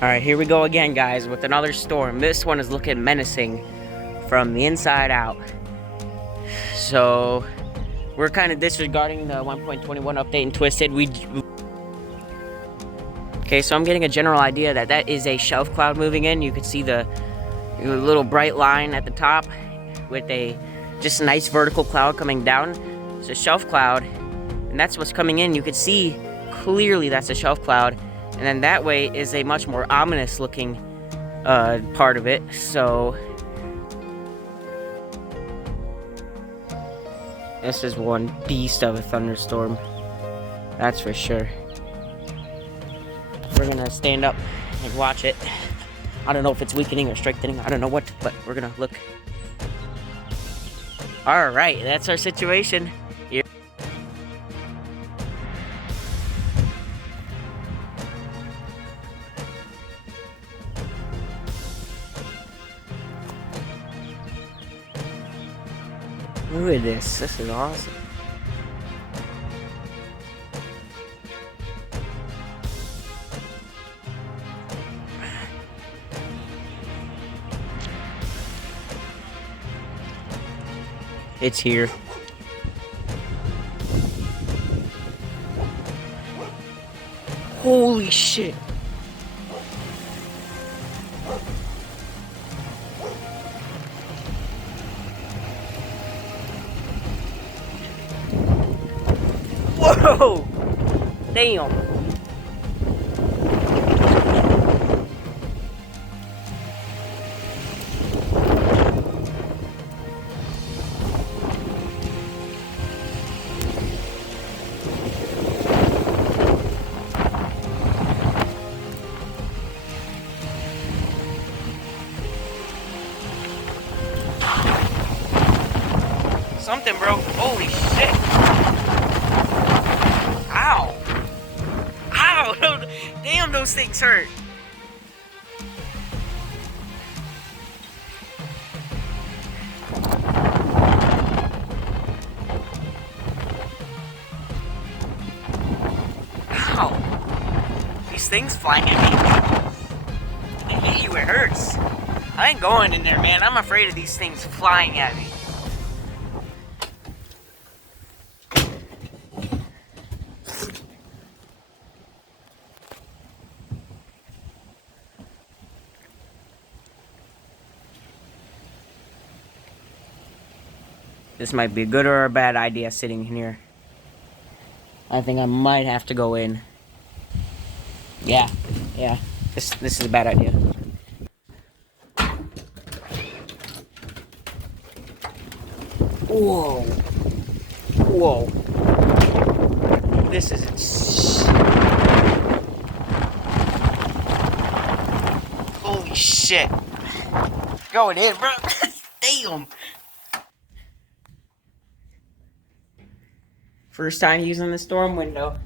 Alright, here we go again, guys, with another storm. This one is looking menacing from the inside out. So, we're kind of disregarding the 1.21 update in Twisted. Okay, so I'm getting a general idea that is a shelf cloud moving in. You can see the little bright line at the top with a just nice vertical cloud coming down. It's a shelf cloud, and that's what's coming in. You can see clearly that's a shelf cloud. And then that way is a much more ominous looking part of it. So this is one beast of a thunderstorm, that's for sure. We're gonna stand up and watch it. I don't know if it's weakening or strengthening, I don't know what, but we're gonna look. All right, that's our situation here. Look at this. This is awesome. It's here. Holy shit. Whoa! Damn! Something broke. Holy shit! Ow! Ow! Damn, those things hurt. Ow! These things flying at me. They hit you, it hurts. I ain't going in there, man. I'm afraid of these things flying at me. This might be a good or a bad idea sitting here. I think I might have to go in. Yeah. This is a bad idea. Whoa. Whoa. This is insane. Holy shit. Going in, bro. Damn. First time using the storm window.